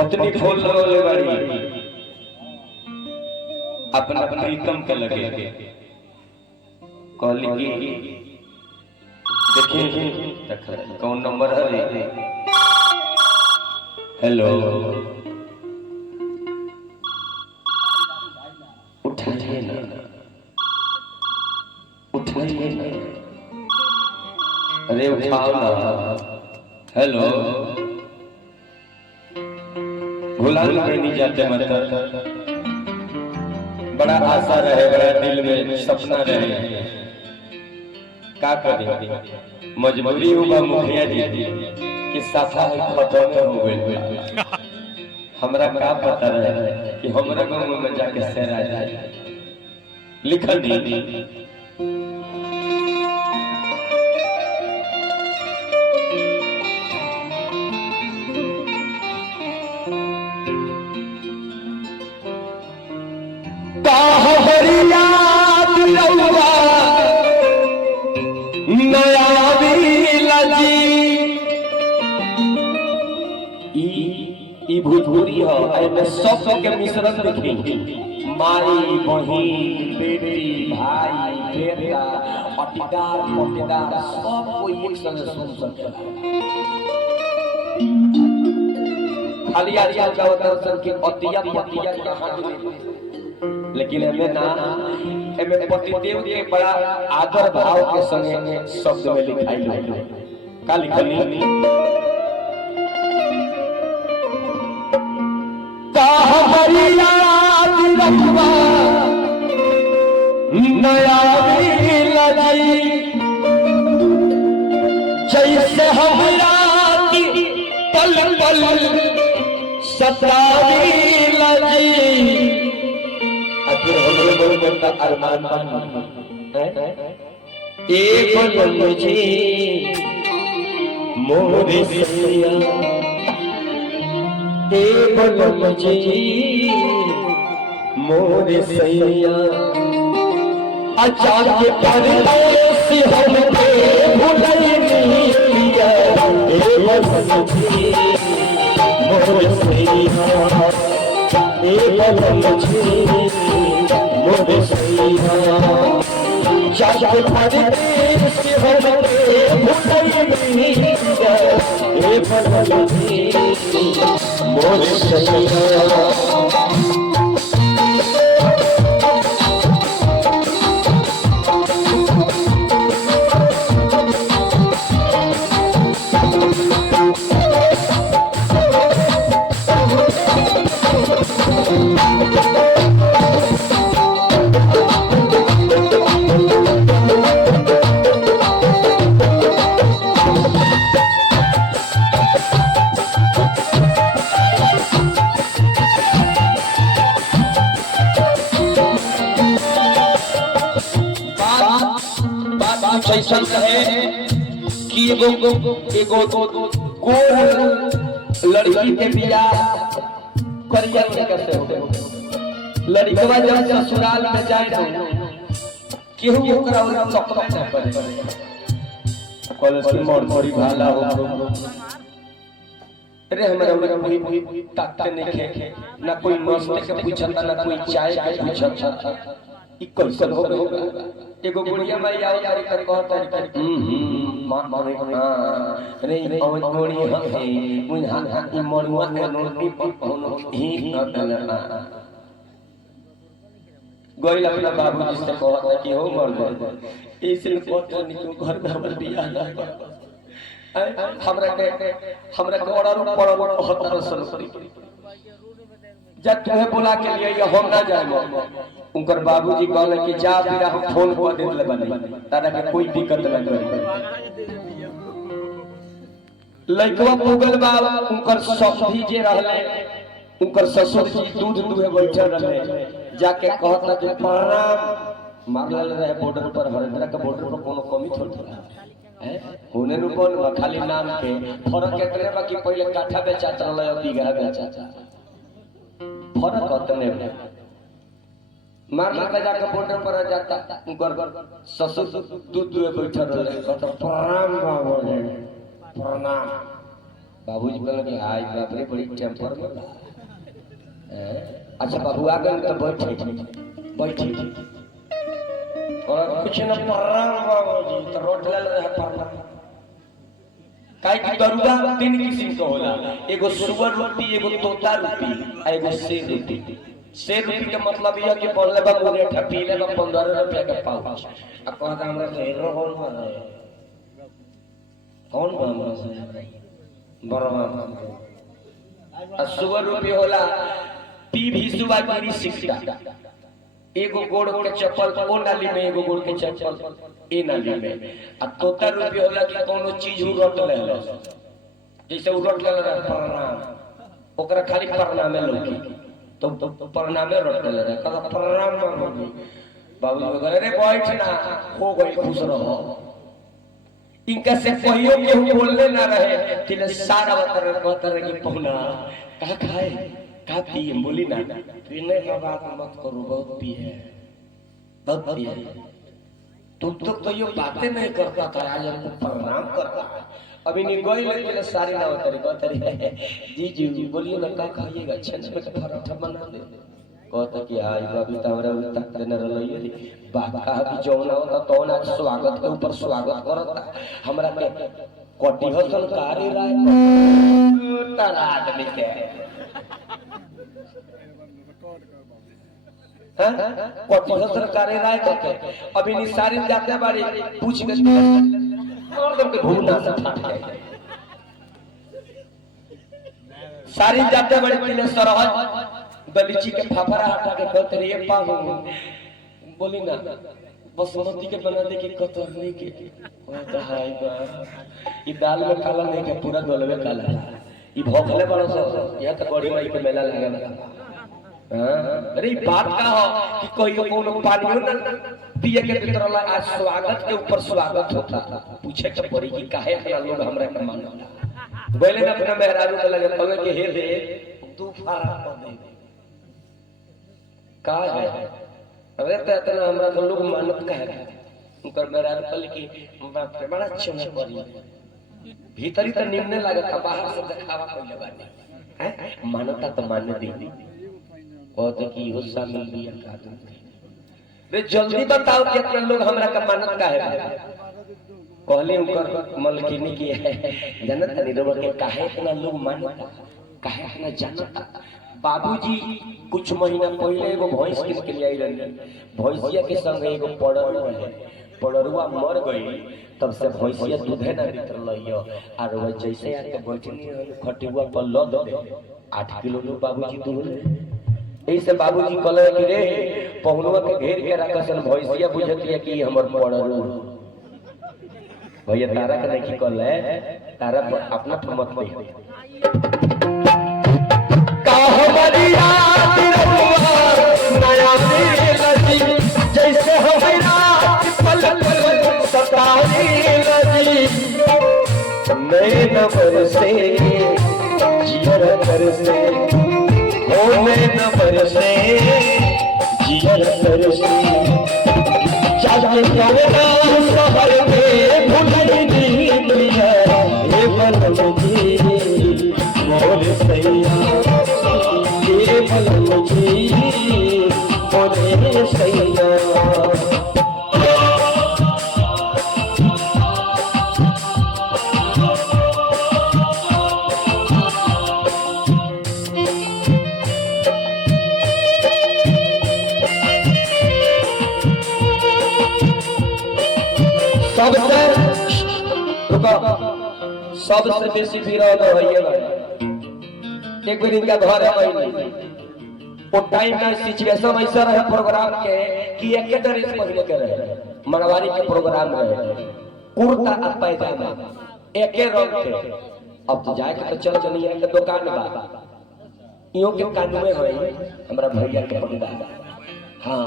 पत्नी फूल लगौले बाड़ी अपना प्रीतम के लगे कहली की देखिए कौन नंबर है। हेलो उठाइए ना, उठाइए ना, अरे उठाओ ना। हेलो भुला नहीं जाते मतलब बड़ा आशा रहे, बड़ा दिल में सपना रहे, का करें मजबूरी होगा मुखिया जी कि साफा खत्म हो गई। हमरा का पता रहे कि हमरा गांव में जाके शहर आ जाए। लिखल नहीं भोजपुरी है सब के मिश्रण देखेंगे। माई बहन बेटी भाई बेटा पटीदार पटीदार सब कोई एक संग सुन सकता है। खाली आजकल का दर्शन की अतिया पतिया के हाथ में, लेकिन हमें ना हमें पतिदेव के बड़ा आदर भाव के संग शब्द में लिखाई है। का लिखल जैसे हमरा पल पल सतावी लगी। आखिर हमरे बहुत बड़ा अरमान है एक मुझे मोरे सैया, एक मुझे मोरे सैया, अचानक परदेस हमके भुलई दिया। एक मुझे मोरे सैया, एक मुझे मोरे सैया, अचानक परदेस हमके भुलई दिया। एक मुझे मोरे सैया। ऐसा है कि एगो लड़की के बियाह करिया कैसे हो। लड़कवा जब ससुराल में जाए तो केहू ओकरा और चकचक न करे। कॉलेज की मोड़ थोड़ी भाला हो। अरे हमारा कोई ताकत नहीं है, ना कोई नाश्ते के पूछता, ना कोई चाय के पूछता। ई कैसे हो होगा। एगो गुड़िया माई आओ तारी कर कहता है मां मारे ना रे अवन गोड़ी है मुन हा ई मरुआ के नोटी पर कोनो ही न देना। गोइल अपना बाबूजी से कहता कि हो मर गए ऐसे कहता नहीं क्यों घर में हमर बियाह ना कर। हमरा के ऑर्डर पड़ल बहुत प्रसन्न करी जब तुम्हें बुला के लिए ये हम ना जाए। उनकर बाबूजी कहले कि जा बिना हम फोन कर देले बनी तारा के कोई दिक्कत ना करे। लइकवा पुगल बा उनकर ससुरी जे रहले उनकर ससुर जी दूध दुहे बैठे रहले। जाके कहता कि प्रणाम मारल रहे बॉर्डर पर, हरिद्रा के बॉर्डर पर कोनो कमी थोड़ी है होने नु कोन खाली नाम के फर्क एतने बाकी पहले काठा बेचात रहले अब बीघा बेचाता। फर्क उतने में मार लगा जाके बॉर्डर पर जाता उनकर ससुर दूध दुहे बैठे रहले। कहता प्रणाम बाबू प्रणाम। बाबूजी कहल कि आई बाप रे बड़ी टेम्पर में अच्छा बाबू आ गए तो बैठे और कुछ न प्रणाम बाबूजी तो रोट ले रहे प्रणाम काहे की दरुआ तीन किस्म के होला एगो सुअर रोटी एगो तोता रोटी आ एगो सेर रोटी सेर रोटी के मतलब यह कि बोलले बा मुरे ठपीले बा 15 रुपया के पाउच आ कहता हमरा हेरो कौन बा हमरा से बरवा आ सुअर रोटी होला पी भी सुबह गिरी सिकटा एगो गोड़ के चप्पल ओ नाली में एगो गोड़ के चप्पल ए नाली में आ तोता रूपी होला कि कोनो चीज उरट लेला जैसे उरट लेला प्रणाम ओकरा खाली प्रणाम में लोगी तो प्रणाम में रट लेला कहला प्रणाम बाबूजी बाबूजी वगैरह रे बैठ ना हो गई खुश रहो इनका से कहियो केहू बोलने ना रहे तिले सारा बतर की पहुना का खाए का पिए बोली ना पीने का बात मत करो बहुत पिए तुम तो ये बातें नहीं करता था आज हमको प्रणाम करता है अभी नहीं गई लेकिन सारी ना उतरी जी जी बोलिए ना का खाइएगा छन में पराठा बना दे कहता कि हां अभी तो हमरा तक देने रहलिए बात कहा कि जौना होता तो आज स्वागत के ऊपर स्वागत करता हमरा के कोटी हो सरकारी राय तारा आदमी के कोटी हो सरकारी राय के अभी नि सारी जाते बारी पूछ के और दम के भूलना से फाट गए सारी जाते बारी तिले सरहद दलीची के फाफरा हटा के कहते रे पाहु बोली ना बासमती के बना दे के कतरनी के कहता हाय बा ई दाल में काला नहीं के पूरा गलवे काला ई भोखले बड़ा सा यहां तो बड़ी माई के मेला लगे हां अरे बात का हो कि कोई कोनो पानियो ना पिए के भीतर ला आज स्वागत के ऊपर स्वागत होता पूछे के पड़ी कि काहे इतना लोग हमरा के मानला बोले ना अपना मेहरारू के लगे कहे कि हे रे तू फारा कर दे का है अरे तो इतना हमरा तो लोग मानत का है उनकर मेहरारू कल की बाप रे बड़ा चमक पड़ी भीतरी तो निम्ने लागत बाहर से दिखावा कइले बानी हैं मानता तो मानने दी कहते कि हो शामिल बिया का रे जल्दी बताओ कि इतना लोग हमरा का मानत का है कहले उनकर मलकिनी की है जानत नहीं रो के काहे इतना लोग मानता काहे इतना जानता बाबूजी कुछ महीना पहले एगो भैंस किन के लिए आई रहे भैंसिया के संग एगो पड़रुआ रहे पड़रुआ मर गई तब से भैंसिया दूधे ना देत रहियो और वो जैसे आके बैठनी खटिया पर लद दे 8 किलो लो बाबूजी दूध ऐसे बाबूजी कहले कि रे पहुनवा के घेर के रखसन भैंसिया बुझतिया कि हमर पड़रू भैया तारा के नहीं कहले तारा अपना मत नहीं हमारी याद नया लगी जैसे हमारा पल पल सताई लगी नए नंबर से जियर कर से ओ नए नंबर से जियर कर से जाने जाना शहर में भूलनी नहीं है ये बलजी मोर सैया सबसे बेसी विरोध होइए एक बार इनका घर है वो टाइम में सिचुएशन ऐसा रहे प्रोग्राम के कि एक ड्रेस पहने के रहे मनवारी के प्रोग्राम रहे कुर्ता और पैजामा एक रंग के अब तो जाए के तो चल चलिए के दुकान बा इयो के कानूने होई हमरा भैया के परिवार हां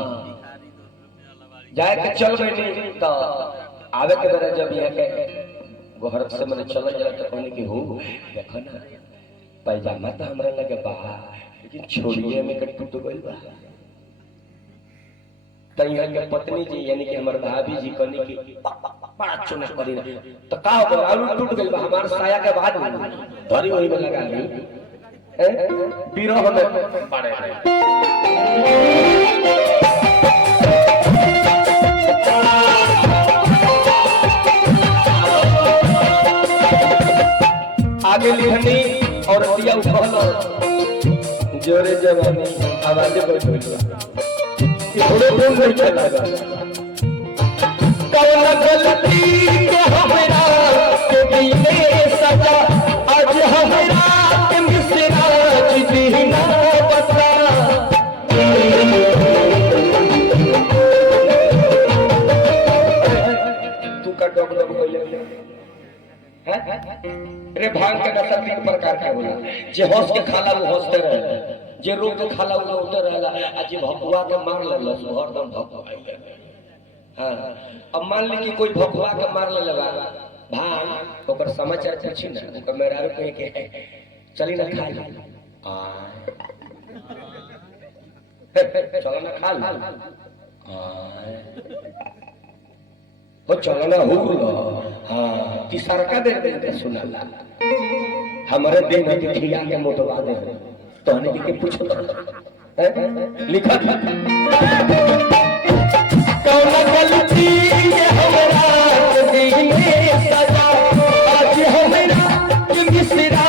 जाए के चल गई तो आवे के बेरा जब यहाँ के घर से मैंने चल जाए तो कहने की हो देखो ना पैजामा तो हमरा लगे बा लेकिन छोड़िए में कट टूट गइल बा तो यहाँ के पत्नी जी यानी कि हमारे भाभी जी कनी की बड़ा चुना करी तो का हो आलू टूट गइल बा हमार साया के बाद धरी वही में लगा ली बिरह में पड़े आगे लिखनी और दिया उठल जोरे जवानी आवाज थोड़े दूर नहीं चला कौन गलती के हमरा के दीने सजा आज हमरा के मिसरा दीना बता तू का डॉग डॉग बोले रे भांग के नशा तीन प्रकार का होला जे होश के खाला वो होशते रहे जे रोग के खाला वो रोते रहेला आ जे भकुआ के मार लेला वो हरदम भकुआई हां अब मान ली कि कोई भकुआ के मार लेला भाई ओकर समाचार पूछी ना ओकर मेरा कहे के चली ना खा ले चलो ना खा ले वो चलना होगा हाँ तीसरा का दे सुनाला हमारे दिन है कि खिया के मोटवा दे तो हने के पूछो लिखा कौन गलती ये हमरा दीने सजा आज हमरा के मिसरा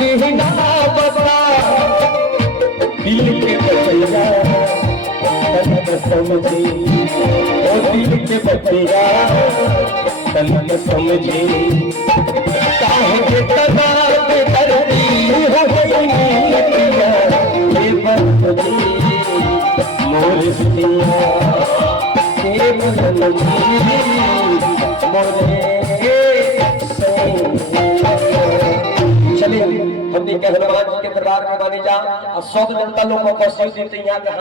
दीना बता दिल के बचैया तन समझी ओ दिल के बचैया तन समझी काहे के तबाद करती हो गई नियतिया ये बंदी मोर सिया के बंदी मोरे चलिए हमने कहलवान के दरबार में बानी जा और सब जनता लोगों को सीख देते यहाँ